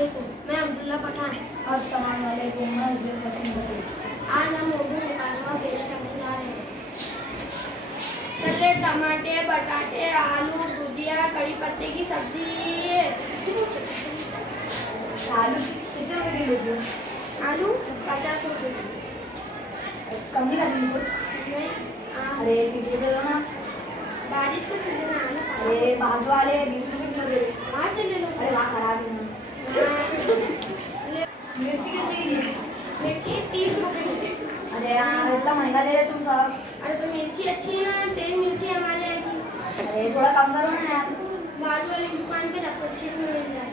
अस्सलामुअलैकुम, मैं अब्दुल्ला पठान। अस्सलामुअलैकुम, मैं वसीम बकरी। आज हम उर्दू मुकालमा पेश करने जा रहे हैं। चले टमाटे, बटाटे, आलू, भुजिया, कड़ी पत्ते की सब्जी। आलू कितने रुपए किलो जो? आलू 50 रुपये। कम नहीं करनी कुछ? नहीं। अरे 30 रुपये दो ना। बारिश का सीजन है आलू। अरे बाजू वाले 20 रुपये किलो दे दो। वहाँ से ले लो। अरे वहाँ खराब है ना। मिर्ची कितने की दी? मिर्ची 30 रुपये की। अरे यार इतना महंगा दे रहे तुम सब। अरे तो मिर्ची अच्छी है ना, तेज मिर्ची हमारे यहाँ की। अरे थोड़ा कम करो ना यार। बाजू वाली दुकान पे 25 में मिल जाए।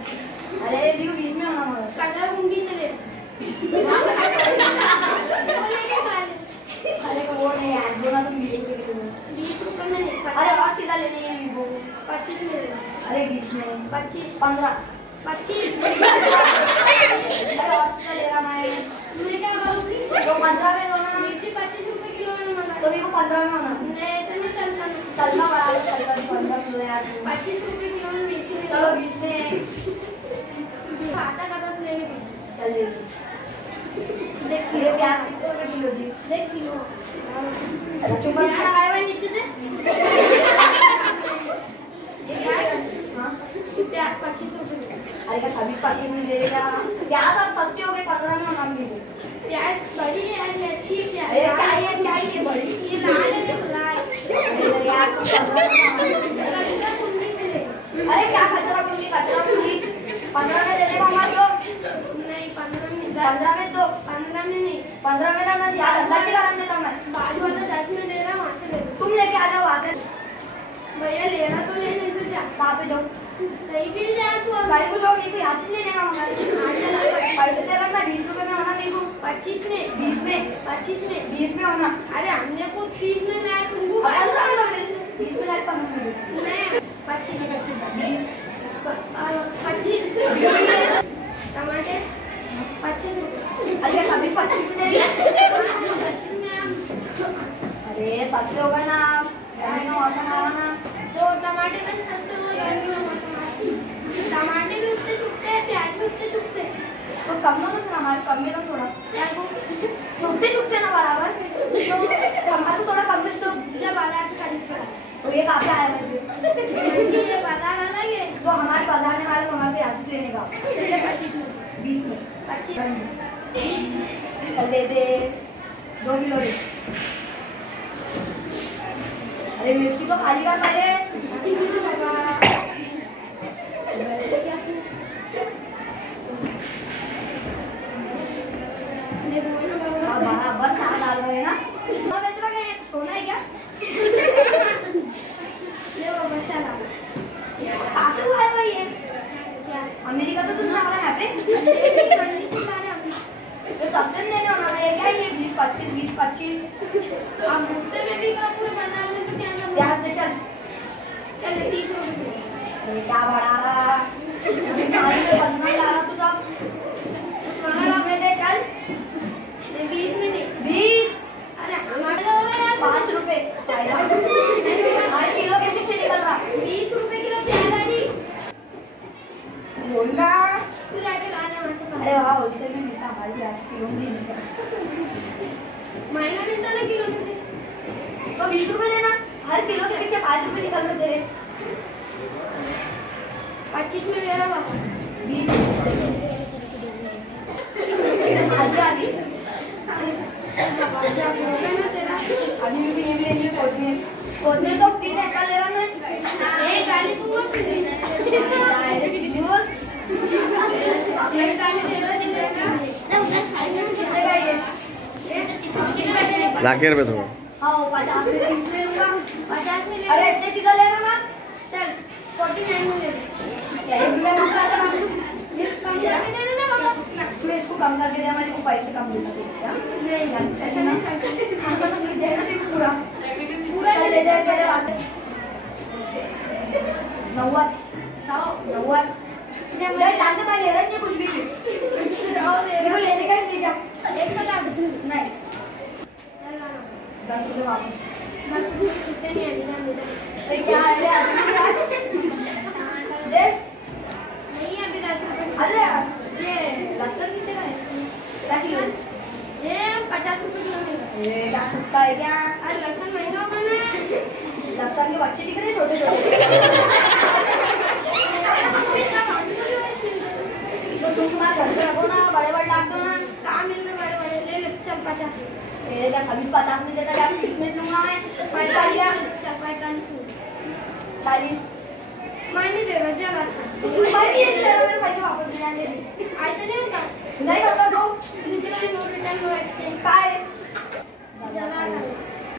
अरे भी 20 में होना मगर। कटरा कुंडी से ले। अरे वो नहीं यार, दो ना तुम 20 रुपये किलो दो। 20 रुपये में नहीं। अरे और सीधा ले लेंगे मेरे को। 25 में ले लो। अरे 20 में 25 15 25। अरे और सीधा ले रहा मैं। मैं क्या बोलूँगी? तो 15 में दो ना। मिर्ची 25 रुपये किलो में मंगा। तो मेरे को 15 में होना। नहीं ऐसे नहीं चलता ना। चलना पड़ा है, चलता 15 किलो यार। 25 रुपये किलो में मिर्ची ले चलो 20 में आधा कदम ले लो। चल दे। देख ये प्याज कितने रुपए किलो दी? देख किलो। चुम्बक लगाया हुआ नीचे से। प्याज 25 रुपये। अरे क्या 26-25 में दे देगा? प्याज अब सस्ती हो गई, 15 में होना मुझे। प्याज बड़ी है या अच्छी है? अरे क्या ये बड़ी? ये लाल है, देखो लाल। अरे यार तुम 15 में होना। कचरा कुंडी से ले। अरे क्या कचरा कुंडी 15 में दे देगा हमारे को। नहीं 15 में। 15 में तो 15 में नहीं। 15 में ना यार, अल्लाह के कारण देता मैं। बाजू वाला 10 में दे रहा, वहाँ से ले लो। तुम लेके आ जाओ वहाँ से। भैया लेना तो ले, नहीं तो जा। कहाँ पे जाओ? कहीं भी जा तू। गाड़ी को जाओ, मेरे को यहाँ से ले लेगा मगर। पैसे दे रहा मैं, 20 रुपए में होना मेरे को। 25 में। 20 में 25 में। 20 में होना। अरे हमने खुद 30 में लाया, तुमको 15 में तो फिर 20 में लाए 15 में। नहीं 25 20 25 टमाटर 25 रुपये। अरे सभी 25 में दे रही है। 25 में आप। अरे सस्ते हो गए ना, गर्मी का मौसम आ रहा ना। तो टमाटर भी सस्ते हो गए, गर्मी का मौसम आ रहा है। टमाटर भी उतने चुपते हैं, प्याज भी उतने चुपते हैं। तो कम ना मत हमारे कम में तो थोड़ा चुपते चुपते ना बराबर, तो हमारे थोड़ा कम में तो जब बाजार से खरीद पड़ा तो ये काफी आया मुझे। ये बाजार अलग है। तो हमारे बाजार में वाले हमारे यहाँ से लेने का। चलिए 25 में। 20 में 25 20 चल दे दे 2 किलो दे। अरे मिर्ची तो खाली कर पहले। बराबर चार डाल रहे हैं ना। तो बेच रहा है, सोना है क्या? ले वो बच्चा ला। आंसू है भाई ये। क्या अमेरिका से कुछ ना यहाँ पे। मंडी से ला रहे हम। तो सस्ते में देने होना है क्या ये 20-25 आप भुट्टे में भी कर पूरे बाजार में तो क्या ना प्याज दे चल। चल 30 रुपये। अरे क्या बढ़ा रहा? निकाल में बदना ला रहा तू सब। मगर अब दे चल। 20 में नहीं। 20 अरे हमारे तो हो रहा है यार 5 रुपए। हर किलो के पीछे निकल रहा। 20 रुपए किलो प्याज आ रही। बोलना। तू जाके लाना वहाँ से। अरे वहाँ होलसेल में मिलता, हमारे प्याज किलो में नहीं मिलता। महंगा मिलता ना किलो में। तो 20 रुपए देना, हर किलो के पीछे 5 रुपए निकल रहे तेरे। 25 में दे रहा बाबा। 20 आधी आधी ना तेरा। अभी भी ये लेनी है कोतमीर तो फ्री रहता ले रहा मैं। एक डाली दूंगा फिर डायरेक्ट यूज एक डाली दे रहा कितने का ये? लाके रुपए थोड़ा। हाँ 50 में 30 में लूँगा। 50 में ले। अरे इतने चीज़ें ले रहा ना। चल 49 में ले ले। क्या ये रुपया कम कर रहा? ये कम करके दे देना बाबा। तू इसको कम करके दे, हमारे को पैसे कम देता है क्या? नहीं यार ऐसा नहीं चलता। हमको तो मिल जाएगा फिर पूरा पूरा चल ले जाए तेरे वास्ते। 90 100 जब मैं जानते मैं ले रहा नहीं कुछ भी। मेरे को लेने का ही नहीं जा। 110 नहीं चल लाना। 10 रुपये वापस। 10 रुपये छुट्टे नहीं है इधर। अरे क्या है यार? दे नहीं अभी 10 रुपये। अरे यार ये क्या सकता है क्या? अरे लहसुन महंगा बना है। लहसुन के बच्चे दिख रहे हैं छोटे छोटे। तो तुम तुम्हारे घर पे रखो ना, बड़े बड़े लाख दो ना। कहाँ मिल रहे बड़े बड़े? ले ले चल 50। ये क्या सभी 50 में देता क्या? 30 में लूंगा मैं। 45 चल 45 में। 40 मैं नहीं दे रहा जगह से। मैं भी ये ले रहा, मेरे पैसे वापस दिला दे। ऐसे नहीं होता। नहीं होता तो निकला नो रिटर्न नो एक्सचेंज। काय जगह